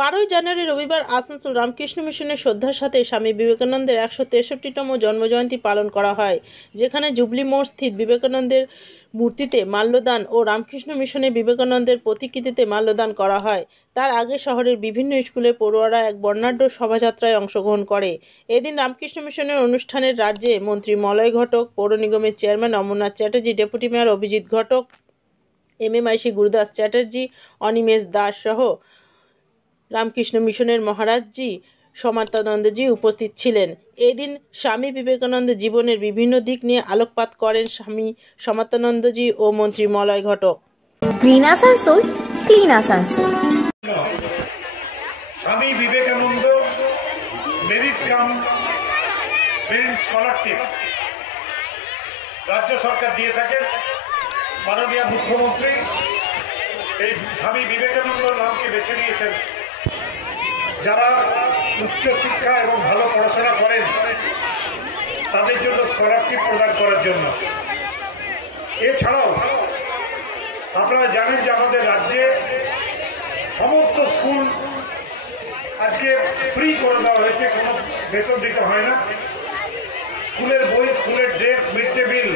12ই জানুয়ারি রবিবার আসানসোল রামকৃষ্ণ মিশনের শ্রদ্ধার সাথে স্বামী বিবেকানন্দের 163তম জন্মজয়ন্তী পালন করা হয়, যেখানে জুবলি মোড় স্থিত বিবেকানন্দের মূর্তিতে মাল্যদান ও রামকৃষ্ণ মিশনে বিবেকানন্দের প্রতিকৃতিতে মাল্যদান করা হয়। তার আগে শহরের বিভিন্ন স্কুলে পড়ুয়ারা এক বর্ণাঢ্য শোভাযাত্রায় অংশগ্রহণ করে। এদিন রামকৃষ্ণ মিশনের অনুষ্ঠানের রাজ্যে মন্ত্রী মলয় ঘটক, পৌর নিগমের chairman Amarnath Chatterjee, deputy mayor Abhijit Ghatak, MMIC Gurudas Chatterjee, Animesh Das সহ রামকৃষ্ণ মিশনের মহারাজজি সমাত্মানন্দজি উপস্থিত ছিলেন। এদিন স্বামী বিবেকানন্দ জীবনের বিভিন্ন দিক নিয়ে আলোকপাত করেন স্বামী সমাত্মানন্দজি ও মন্ত্রী Malay Ghatak. Green Asansol, clean Asansol. Swami Vivekananda merit cum merit scholarship রাজ্য সরকার দিয়ে থাকেন। মাননীয় মুখ্যমন্ত্রী এই স্বামী বিবেকানন্দ নামকে বেছে নিয়েছেন। যারা উচ্চ শিক্ষা এবং ভালো পড়াশোনা করেন তাদের জন্য স্কলারশিপ প্রদান করার জন্য। এছাড়াও আপনারা জানেন যে আমাদের রাজ্যে সমস্ত স্কুল আজকে ফ্রি করে দেওয়া হয়েছে, কোনো বেতন দিতে হয় না। স্কুলের বই, স্কুলের ড্রেস, মিড ডে মিল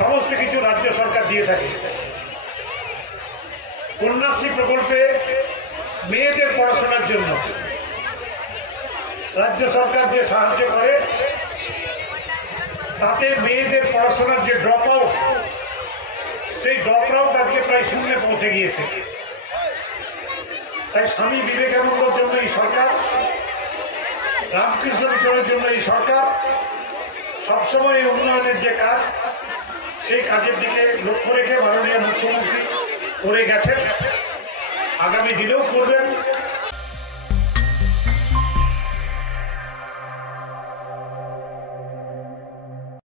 সমস্ত কিছু রাজ্য সরকার দিয়ে থাকে। কন্যাশ্রী প্রকল্পে মেয়েদের পড়াশোনার জন্য রাজ্য সরকার যে সাহায্য করে তাতে মেয়েদের পড়াশোনার যে ড্রপ আউট, সেই ড্রপ আউট আজকে প্রায় শূন্যে পৌঁছে গিয়েছে। তাই স্বামী বিবেকানন্দের জন্য এই সরকার, রামকৃষ্ণ মিশনের জন্য এই সরকার সবসময় উন্নয়নের যে কাজ, সেই কাজের দিকে লক্ষ্য রেখে মাননীয় মুখ্যমন্ত্রী করে গেছেন, আগামী দিনেও করবেন।